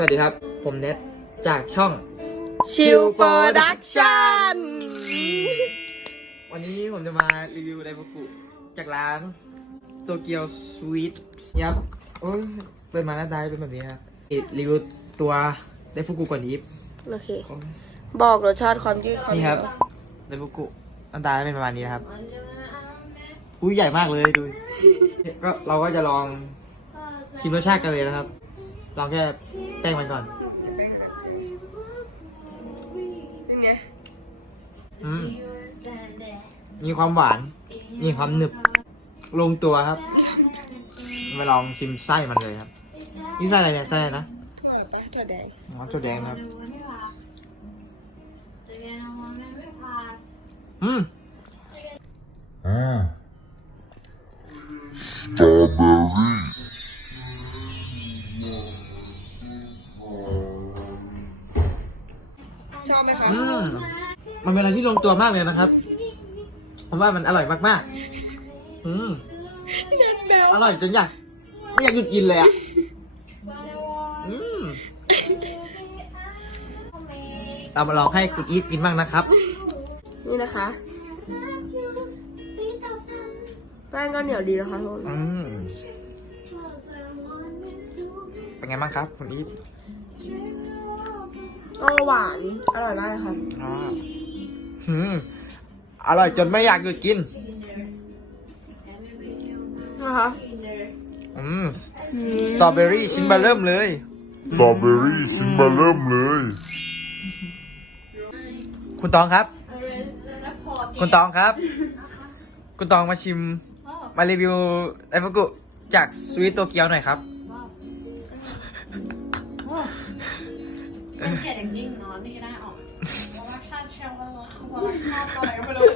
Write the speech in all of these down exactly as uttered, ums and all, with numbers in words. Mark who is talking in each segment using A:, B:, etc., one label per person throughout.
A: สวัสดีครับผมเน็ตจากช่อง
B: ชิลโปรดักชั่น
A: วันนี้ผมจะมารีวิวไดฟุกุจากร้านโตเกียวสวีทยับโอ้ยเปิดมาหน้าตาเป็นแบบนี้ครับรีวิวตัวไดฟุกุก่อนนี้
B: โอเคบอกรสชาติความยืดความ
A: นี่ครับไดฟุกุหน้าตาเป็นประมาณนี้นะครับอุ้ยใหญ่มากเลยดู ก็เราก็จะลองชิมรสชาติกันเลยนะครับลองแค่แป้งมันก่อน
B: ยังไง
A: อืมมีความหวานมีความหนึบลงตัวครับมาลองชิมไส้มันเลยครับนี่ไส้อะไรเนี่ยไส้อะไรนะ
B: ถั่วปะถั่วแดง
A: อ๋อถั่วแดงครับอืม
C: อืมสตรอเบอรี่
B: ชอบไหมคะ
A: อืมมันเป็นอะไรที่ลงตัวมากเลยนะครับผมว่ามันอร่อยมากๆอืมอร่อยจนอยากไม่อยากหยุดกินเลยอ่ะอืมเรามาลองให้คุณอีฟกินบ้างนะครับ
B: นี่นะคะแป้งก็เหนียวดีนะคะทุกคน
A: อืมเป็นไงบ้างครับคุณอีฟ
B: ก็หวานอร่อยมากเลยค่ะ
A: อ๋ออืมอร่อยจนไม่อยากหยุดกิน
B: นะคะ
A: อืมสตรอเบอรี่ชิ้นเบอร์เริ่มเลย
C: สตรอเบอรี่ชิ้นมาเริ่มเลย
A: คุณตองครับ คุณตองครับ คุณตองมาชิม มารีวิวไดฟุกุจากสวีทโตเกียวหน่อยครับ
D: เป็นเกียรติอย่างยิ่งเนาะนี่ได้ออกเพราะว่าชาติเชลล์เพราะว่าชอบอะไรก็ไม่รู้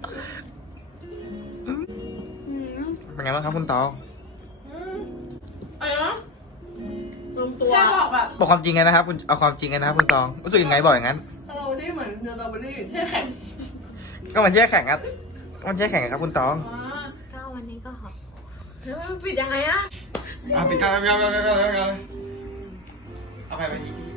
A: เป็นไงบ้างครับคุณตอง
D: อะไรนะ
B: ลงตัว
D: แค่บอกแบบ
A: บอกความจริงกันนะครับคุณเอาความจริงกันนะครับคุณตองรู้สึกยังไงบอกอย่างนั้น
D: สตรอเบอรี่เหมือนเนื้อสตรอเบอรี่แช่แข็ง
A: ก็มันแช่แข็งครับก็มันแช่แข็งครับคุณตอง
D: อ๋อก็วันนี้ก็หอม
B: แล้วมันปิดยังไงอะ
A: อ่ะปิดกันปิดกันปิดกันปิดกันเอาไปไปอีก